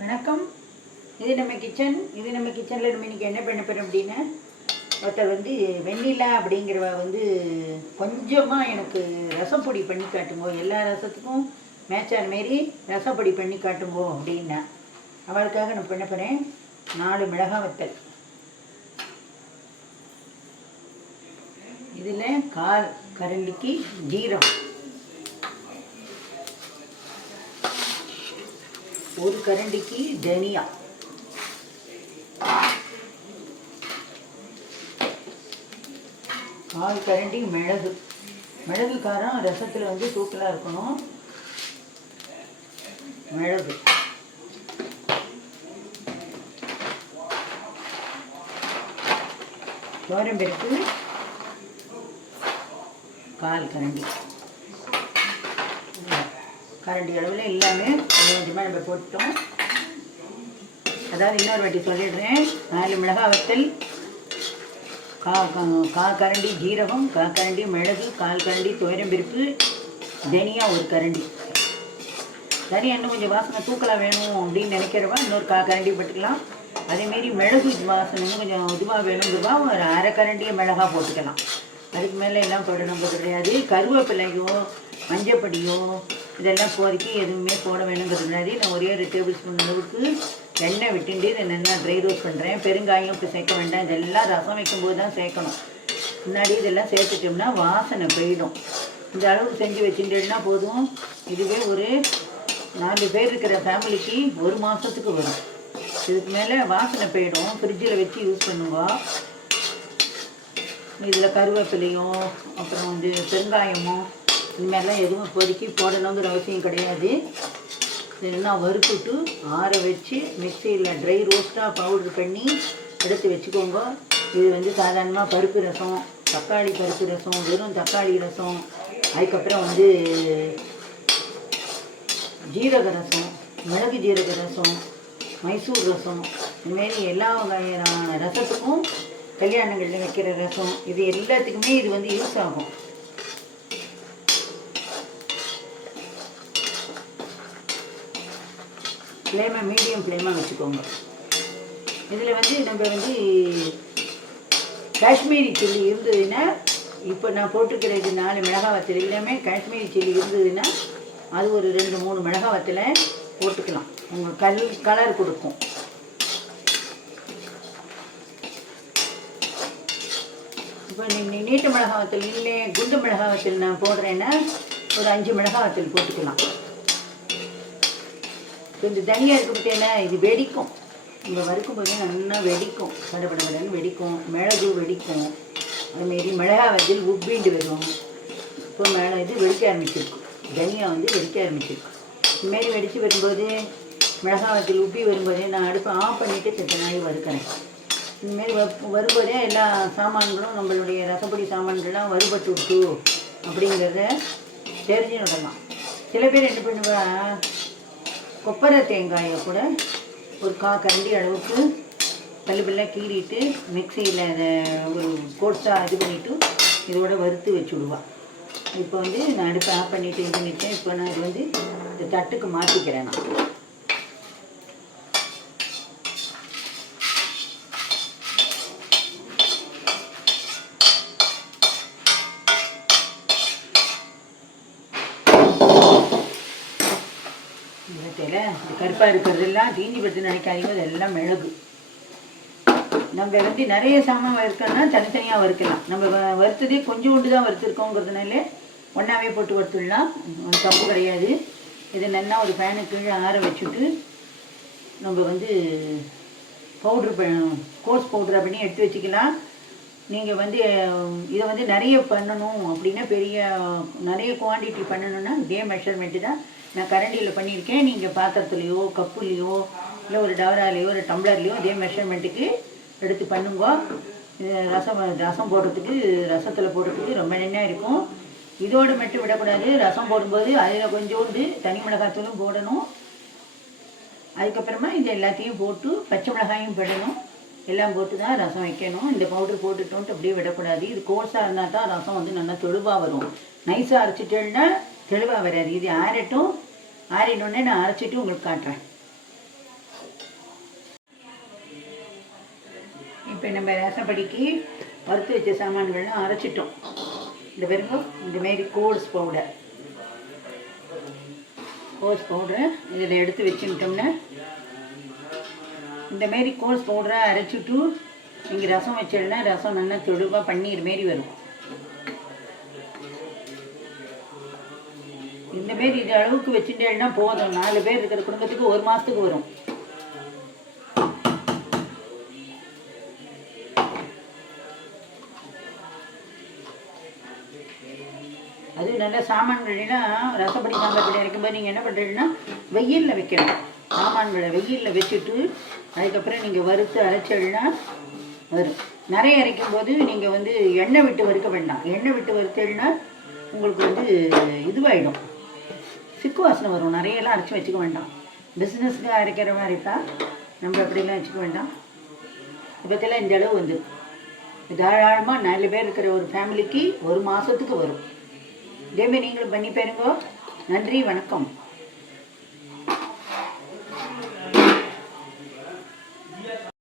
வணக்கம். இது நம்ம கிச்சனில் நம்ம இன்றைக்கி என்ன பண்ண போகிறோம் அப்படின்னா, ஒருத்தர் வந்து வெண்ணிலா அப்படிங்கிறவ வந்து கொஞ்சமாக எனக்கு ரசப்பொடி பண்ணி காட்டுங்கோ, எல்லா ரசத்துக்கும் மேட்சான மாரி ரசப்பொடி பண்ணி காட்டுங்கோ அப்படின்னா அவளுக்காக நான் பண்ண போகிறேன். 4 மிளகாய் வத்தல், இதில் 1/4 கரண்டிக்கு ஜீரகம், 1 கரண்டிக்கு தனியா, 1/4 கரண்டி மிளகு. மிளகு காரம் ரசத்தில் வந்து தூக்கலாக இருக்கணும். மிளகு, தோரம்பருப்பு 1/4 கரண்டி, கரண்டி அளவில் எல்லாமே கொஞ்சமாக நம்ம போட்டோம். அதாவது இன்னொரு வாட்டி சொல்லிடுறேன். 4 மிளகாய் வத்தல், 1/4 கரண்டி ஜீரகம், 1/4 கரண்டி மிளகு, 1/4 கரண்டி துவரம்பருப்பு, தனியா 1 கரண்டி. தனியா இன்னும் கொஞ்சம் வாசனை தூக்கலாக வேணும் அப்படின்னு நினைக்கிறவா இன்னொரு 1/4 கரண்டி போட்டுக்கலாம். அதேமாரி மிளகு வாசனை இன்னும் கொஞ்சம் இதுவாக வேணுங்கிறவா ஒரு 1/2 கரண்டியை மிளகாய் போட்டுக்கலாம். அதுக்கு மேலே எல்லாம் போடணும் கிடையாது. கருவேப்பிலையோ மஞ்சப்பொடியோ இதெல்லாம் போதைக்கு எதுவுமே போட வேணுங்கிறது கிடையாது. நான் ஒரே 1 டேபிள் ஸ்பூன் அளவுக்கு எண்ணெய் விட்டுண்டு இதை நல்லா ட்ரை ரோஸ்ட் பண்ணுறேன். பெருங்காயம் இப்போ சேர்க்க வேண்டாம், இதெல்லாம் ரசம் வைக்கும்போது தான் சேர்க்கணும். முன்னாடி இதெல்லாம் சேர்த்துட்டோம்னா வாசனை போயிடும். இந்த அளவுக்கு செஞ்சு வச்சுட்டேன்னா போதும். இதுவே ஒரு 4 பேர் இருக்கிற ஃபேமிலிக்கு 1 மாதத்துக்கு வரும். இதுக்கு மேலே வாசனை போயிடும். ஃப்ரிட்ஜில் வச்சு யூஸ் பண்ணுங்க. இதில் கருவேப்பிலையும் அப்புறம் வந்து பெருங்காயமும் இந்தமாதிரிலாம் எதுவும் இப்போதைக்கு போடணுங்கிற அவசியம் கிடையாது. இதெல்லாம் வறுத்துட்டு ஆற வச்சு மிக்சியில் ட்ரை ரோஸ்ட்டாக பவுட்ரு பண்ணி எடுத்து வச்சுக்கோங்க. இது வந்து சாதாரணமாக பருப்பு ரசம், தக்காளி பருப்பு ரசம், வெறும் தக்காளி ரசம், அதுக்கப்புறம் வந்து ஜீரக ரசம், மிளகு ஜீரக ரசம், மைசூர் ரசம், இதுமாரி எல்லா வகையான ரசத்துக்கும், கல்யாணங்களில் வைக்கிற ரசம், இது எல்லாத்துக்குமே இது வந்து யூஸ் ஆகும். ஃப்ளேமை மீடியம் ஃப்ளேமாக வச்சுக்கோங்க. இதில் வந்து நம்ம வந்து காஷ்மீரி சில்லி இருந்ததுன்னா, இப்போ நான் போட்டுக்கிறது 4 மிளகாய் வத்தல் எல்லாமே காஷ்மீரி சில்லி இருந்ததுன்னா அது ஒரு 2-3 மிளகாய் வத்தலை போட்டுக்கலாம். உங்கள் கலர் கொடுக்கும். இப்போ நீங்கள் நீட்டு மிளகாய் வத்தல் இல்லை குண்டு மிளகாய் வத்தல் நான் போடுறேன்னா ஒரு 5 மிளகாய் வத்தல் போட்டுக்கலாம். கொஞ்சம் தனியாக இருக்க பார்த்தீங்கன்னா இது வெடிக்கும். இங்கே வறுக்கும்போது நல்லா வெடிக்கும், படபடன்னு வெடிக்கும். மிளகு வெடிக்கும். அதுமாரி மிளகாய் வத்தல் உப்பிண்டு வரும். இப்போ இது வெடிக்க ஆரம்பிச்சிருக்கும். தனியாக வந்து வெடிக்க ஆரம்பிச்சிருக்கும். இதுமாரி வெடித்து வரும்போது மிளகாய் வத்தல் உப்பி வரும்போதே நான் அடுப்பை ஆஃப் பண்ணிவிட்டு செத்தனாகி வறுக்கிறேன். இதுமாரி வரும்போதே எல்லா சாமான்களும் நம்மளுடைய ரசப்பொடி சாமான்கள்லாம் வறுபட்டு விட்டு அப்படிங்கிறத தெரிஞ்சு விடலாம். சில பேர் என்ன பண்ணுவா, கொப்பரை தேங்காயை கூட ஒரு 1/4 கரண்டி அளவுக்கு பல்லுலாம் கீறிட்டு மிக்சியில் அதை ஒரு கோட்ஸாக இது பண்ணிவிட்டு இதோட வறுத்து வச்சு விடுவாள். இப்போ வந்து நான் அடுப்பை ஆஃப் பண்ணிவிட்டு இது பண்ணிட்டேன். இப்போ நான் இது வந்து இந்த தட்டுக்கு மாற்றிக்கிறேன். நான் இந்த கருப்பாக இருக்கிறதெல்லாம் தீஞ்சி படுத்து நினைக்காதீங்க. இதெல்லாம் மிளகு. நம்ம வந்து நிறைய சாமான் வறுக்கணும்னா தனித்தனியாக வறுக்கலாம். நம்ம வறுத்ததே கொஞ்சம் ஒன்று தான் வறுத்துருக்கோங்கிறதுனால ஒன்றாவே போட்டு வறுத்துடலாம், தப்பு கிடையாது. இதை நல்லா ஒரு ஃபேனு கீழே ஆற வச்சுட்டு நம்ம வந்து கோர்ஸ் பவுட்ரு பண்ணி எடுத்து வச்சுக்கலாம். நீங்கள் வந்து இதை வந்து நிறைய பண்ணணும் அப்படின்னா நிறைய குவான்டிட்டி பண்ணணுன்னா இதே மெஷர்மெண்ட்டு தான் நான் கரண்டியில் பண்ணியிருக்கேன். நீங்கள் பாத்திரத்துலேயோ கப்புலேயோ இல்லை ஒரு டவராலேயோ ஒரு டம்ளர்லேயோ இதே மெஷர்மெண்ட்டுக்கு எடுத்து பண்ணுங்க. ரசம் போடுறதுக்கு ரசத்தில் போடுறதுக்கு ரொம்ப எண்ணெய் இருக்கும். இதோடு மட்டும் விடக்கூடாது. ரசம் போடும்போது அதில் கொஞ்சோண்டு தனி மிளகாய்த்தூளும் போடணும். அதுக்கப்புறமா இது எல்லாத்தையும் போட்டு பச்சை மிளகாயும் போடணும். எல்லாம் போட்டு தான் ரசம் வைக்கணும். இந்த பவுடர் போட்டுட்டோன்ட்டு அப்படியே விடக்கூடாது. இது கோர்ஸாக இருந்தால் தான் ரசம் வந்து நல்லா தெளிவாக வரும். நைஸாக அரைச்சிட்டேன்னா தெளிவாக வராது. இது ஆறட்டும். ஆறினோடனே நான் அரைச்சிட்டு உங்களுக்கு காட்டுறேன். இப்போ நம்ம ரசப்படிக்கு வறுத்து வச்ச சாமான்கள்லாம் அரைச்சிட்டோம். இந்த பாருங்க, இந்தமாரி கோர்ஸ் பவுடர் இதில் எடுத்து வச்சுட்டோம்னா இந்தமாரி கோர்ஸ் பவுடரை அரைச்சிட்டு நீங்கள் ரசம் வச்சிடனா ரசம் நல்லா தெளிவாக பன்னீர் மாரி வரும். இந்தமாரி இது அளவுக்கு வச்சுட்டேன்னா போதும், 4 பேர் இருக்கிற குடும்பத்துக்கு 1 மாதத்துக்கு வரும். அது நல்ல சாமான்கள்லாம் ரசப்படி சாம்பார் அரைக்கும்போது நீங்கள் என்ன பண்ணுறீங்கன்னா வெயிலில் வைக்கணும். சாமான்களை வெயிலில் வச்சுட்டு அதுக்கப்புறம் நீங்கள் வறுத்து அரைச்சல்னா வரும். நிறைய அரைக்கும்போது நீங்கள் வந்து எண்ணெய் விட்டு வறுக்க வேண்டாம். எண்ணெய் விட்டு வறுத்தல்னா உங்களுக்கு வந்து இதுவாகிடும், சிக்கு வாசனை வரும். நிறையெல்லாம் அரைச்சி வச்சுக்க வேண்டாம். பிஸ்னஸ்க்கு அரைக்கிற மாதிரி இருந்தால் நம்ம அப்படிலாம் வச்சுக்க வேண்டாம். இப்போத்தெல்லாம் இந்த அளவு வந்து தாராளமாக 4 பேர் இருக்கிற ஒரு ஃபேமிலிக்கு 1 மாதத்துக்கு வரும். இதேமாரி நீங்களும் பண்ணி பாருங்க. நன்றி, வணக்கம்.